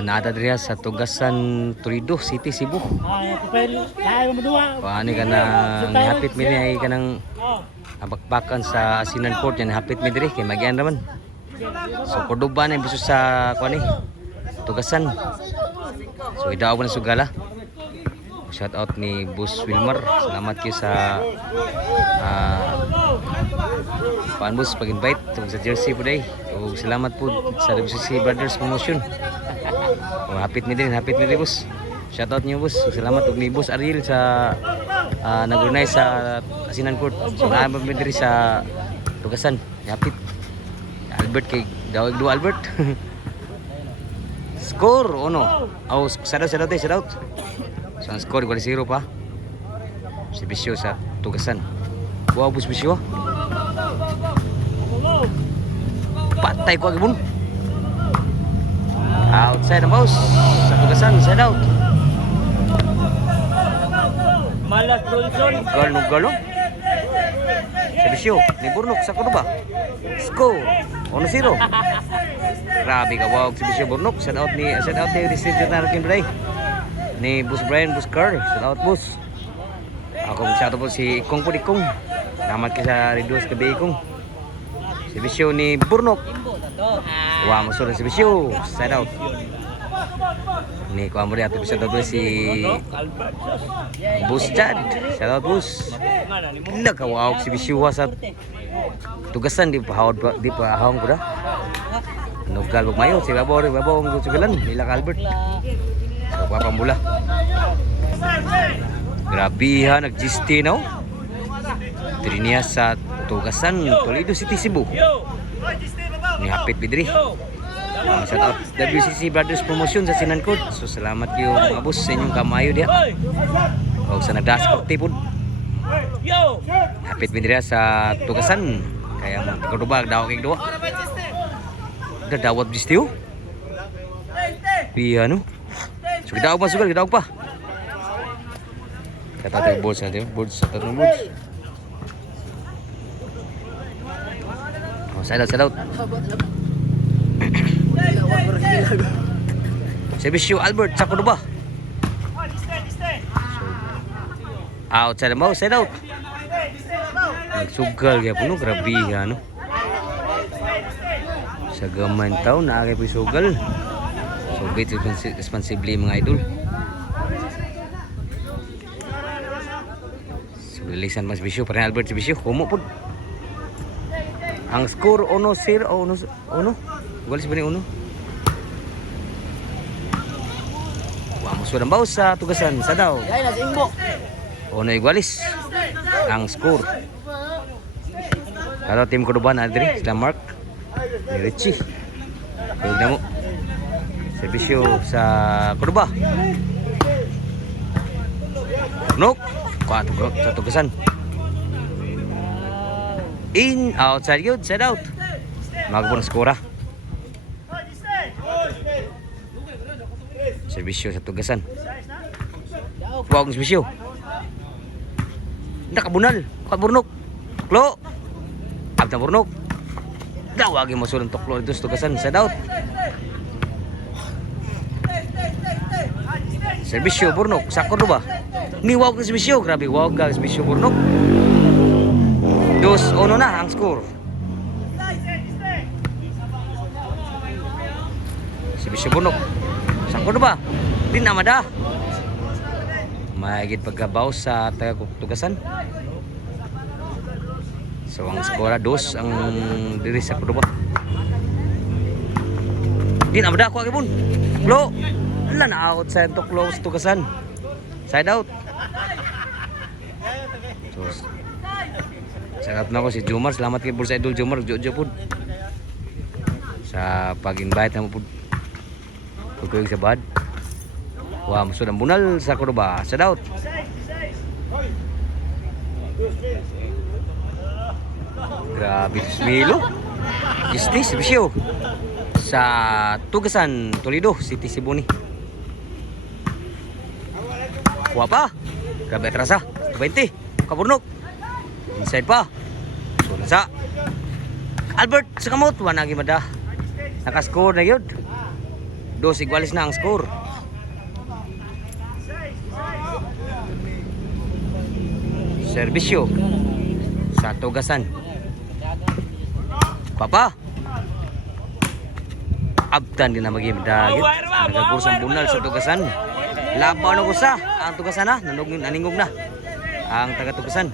Nada diriya sa Tugasan, Toledo City, Cebu. Ani ka na hapit mi ay kanang bakbakan sa Asinan Port yan hapit mi diri kay magian raman. So Cordoba na biso sa kuan ni Tugasan. So idaw na sugala. Shout out ni Boss Wilmar. Salamat kayo sa Boss pag-invite sa jersey po day. So salamat po sa WCC Brothers Promotion. Hapit mi din boss. Shout out niyo boss. Salamat ug ni Boss Ariel sa nag-organize sa Asinan Court. So naamon mi diri sa Tugasan. Hapit. Albert kay Dawig do Albert. Score ono. Oh, sada tayo. So ang score 0 pa. Si Bisyo sa Tugasan. Wow, Boss Bisyo. Patay ko agibon. Outside the mouse. Sa Tugasan, side out. Malas Dolson. Galo. Si Bisyo, ni Burnok sa Cordoba. Score 1-0. Grabe ka, wow. Si Bisyo Burnok. Side out ni District General Kinbray. Ni Boss Brian, Boss Carl. Side out, boss. Ako magsyato po si Ikong po, Ikong. Salamat ka sa reduce ka Ikong. Si Bisyo ni Burnok. Wow, masuk si Bisyo. Side out. Ni ko amo ato bisa daw si Boss Chad. Side out, boss. Nagkawawak si Bisyo sa Tugasan di pa ahong ko da. Nugal pag mayo si babaw ang sugalan nila Albert. So papambula. Grabe ha nag-GST no. Diri niya sa Tugasan, Toledo City, Cebu. Ni hapit bidri. Shout out WCC Brothers Promotion sa Asinan Court. So salamat kayo mga boss sa inyong kamayo diha. O sa nagdasport pod. Hapit bidri sa Tugasan. Kaya magkadubag daw kay duwa. Dadawat GST. Piya no. So gidaog pa. Kata tayo boards natin. Boards. Oh, side out. Si Bisyo Albert sa Cordoba. Outside the mouse, side out. Nagsugal kaya po no. Grabe no. Sa gaman tao, naagay po sugal. So, bit responsibly mga idol. Lilisan mas Bisyo, parang Albert si Bisyo, kumo po. Ang score 1-0, Guwalis ba ni 1? Wa mo sudah bawas sa Tugasan, sa daw. Uno Guwalis. Ang score. Kalau tim Cordoba na diri, sila Mark, ni Richie. Tulog na mo. Si Bisyo sa Cordoba. Nok. Sa Tugasan. In, outside yun, side out. Magpun skora. Servisyo sa Tugasan. Huwag ng servisyo. Nakabunal. Burnok. Tuklo. Abda Burnok. Dawagin mo sulang tuklo dito sa Tugasan. Side out. Servisyo Burnok. Sa Cordoba. Ni wag ng servisyo. Grabe, wag ng servisyo Burnok. 2-1 na ang score. Si Bisyo Burnok. Saan ko na ba? Di na mada. Mahigit pagkabaw sa Tugasan. So ang score 2 ang diri sa Cordoba. Di na mada ako agibon. Klo. Wala na out sa tuklo sa Tugasan. Side out. So, sarap na ko si Jomar. Salamat kay Bulsa Idol Jomar. Jojo po. Sa pag-invite na mo po. Pagkuyog sa bad. Wow, masud ang bunal sa Cordoba. Sa doubt. Grabe Milo. Justice, Bisyo. Sa Tugasan, Toledo City, Cebu ni. Kuha pa. Grabe atrasa. 20. Kaburnok. Inside pa. So nasa Albert sa kamot. Wanagi mada. Nakascore na yun. Dos igualis na ang score. Serbisyo sa Tugasan. Papa. Abtan din na magimdagit. Nagakursang bunal sa Tugasan. Labaw na gusa ang Tugasan na. Naningog na ang taga Tugasan.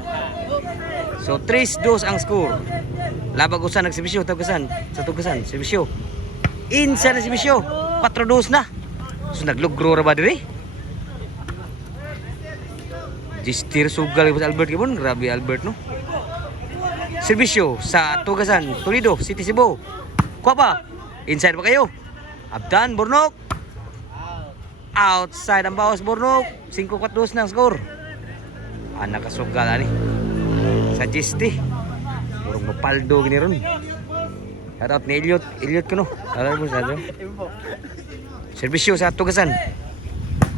So 3-2 ang score. Labag usa nagsibisyo Tugasan sa Tugasan. Sibisyo. Insa na sibisyo. 4-2 na. So naglugro ra ba diri? Gistir sugal sa Albert gibon. Grabe Albert no. Serbisyo sa Tugasan, Toledo, City Cebu. Kuha pa. Inside pa kayo. Abdan, Burnok. Outside ang bawas, Burnok. 5-4 na ang score. Nakasugal ani. Sa Gisti. Purong mapaldo gini ron. Shout out ni Elliot. Elliot ko no. Alam mo sa ito. Serbisyo sa Tugasan.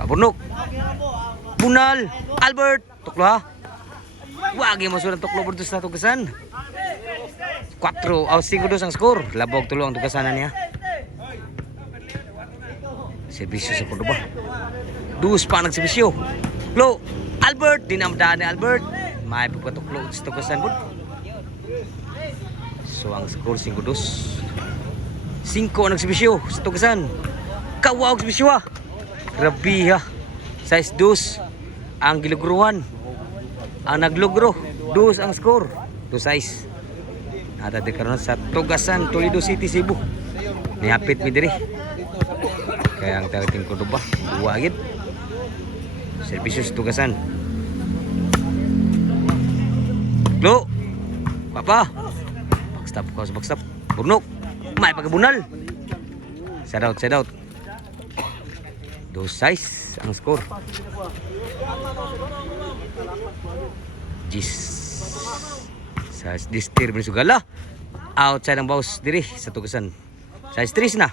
Burnok. Bunal, Albert, tuklo ha. Wagi mo sulang tuklo por sa Tugasan. 5-2 ang score. Labog tulo ang Tugasan niya. Serbisyo sa Cordoba. Dus pa nagserbisyo. Tuklo, Albert, dinamdaan ni Albert. May pagkatuklo sa Tugasan po. So ang score 5-2. 5 ang nagserbisyo sa Tugasan. Kawaw ang serbisyo ha. Grabe ha. 6-2 ang gilugruhan. Ang naglugro 2 ang score. 2-6. Natati karon sa Tugasan, Toledo City, Cebu. Nihapit mi diri. Kaya ang taga-team Cordoba buwagid. Serbisyo sa Tugasan. Lo. Papa. Backstop. Burnok. May pagabunal. Side out. 2-6 ang score. Sa Gistir Bersugala. Outside ang bawas diri sa Tugasan. Size 3 na.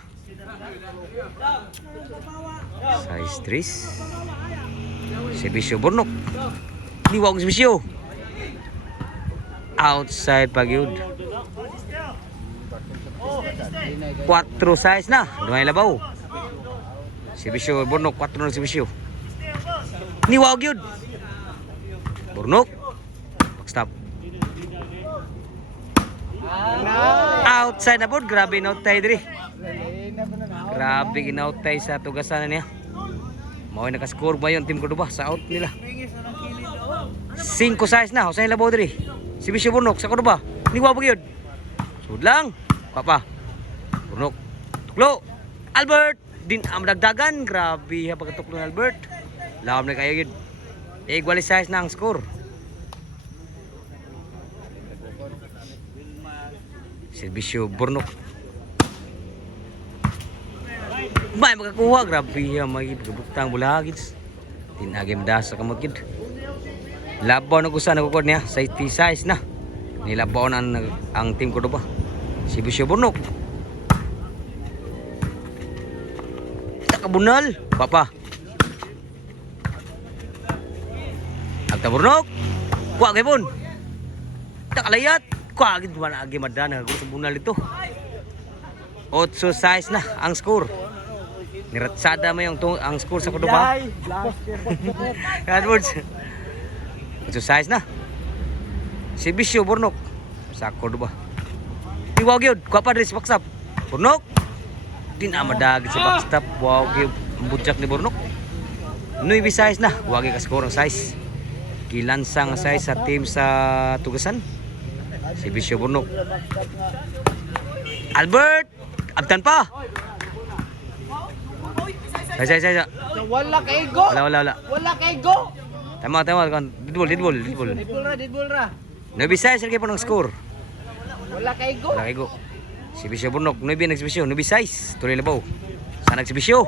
Size 3. Serbisyo Burnok. Liwag serbisyo. Outside pagyud. 4 size na. Dumay labaw. Serbisyo Burnok 4 na serbisyo. Niwag yun. Burnok. Stop. Outside na po. Grabe inautay diri. Grabe inautay sa Tugasan niya. Maway nakascore ba yun Team Cordoba sa out nila. 5 size na. Usahin labaw diri. Serbisyo Burnok sa Cordoba. Niwag yun. Sud lang. Papa. Burnok. Tuklo. Albert. Din ang dagdagan. Grabe ha pagkatuklo ng Albert. Lawam na kayo yun. Equal size na ang score. Serbisyo Burnok. May makakuha. Grabe ha. May pagkabutang bulagid. Tinagay madas sa kamagid. Labaw na gusa nagkukod niya. Size na. Nilabaw na ang Team Cordoba. Serbisyo Burnok. Takabunal. Papa. Agta Burnok. Kuha kay Bon. Takalayat. Kuha agad ba na agi madana. Gusto bunal ito. 8 size na ang score. Niratsada mo yung ang score sa Cordoba. AdWords. 8 size na. Serbisyo Burnok sa Cordoba. Iwag yun. Kuha pa rin si Baksap. Burnok. Di na madagit sa backstop. Wow, ang budyak ni Burnok. 9 size na. Huwag ka score ang size. Kilansang size sa team sa Tugasan. Serbisyo Burnok. Albert! Abtan pa! Say. Wala kay go. Wala. Wala kay go. Tama. Didbol. Didbol ra. 9 size lagi po ng score. Wala kay go. Wala kay go. Serbisyo Burnok. 9 nagsibisyo. 9 size. Tuloy labaw. Sa nagsibisyo.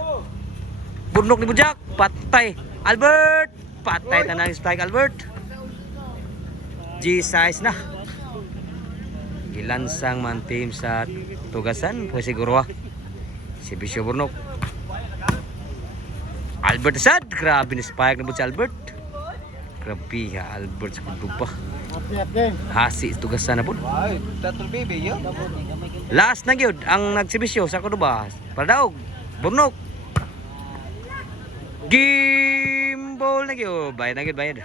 Burnok ni Bujak. Patay. Albert! Patay tanang strike Albert. G size na. Gilansang man team sa Tugasan. Pwede siguro ha. Serbisyo Burnok. Albert Sad. Grabe ni spike na po si Albert. Grabe ha. Albert sa Cordoba. Hasi Tugasan na po. Ay, tatol baby yo. Last na gyud ang nagsibisyo sa Cordoba. Paradaog. Burnok. Game ball na gyud. Bayad na gyud bayad.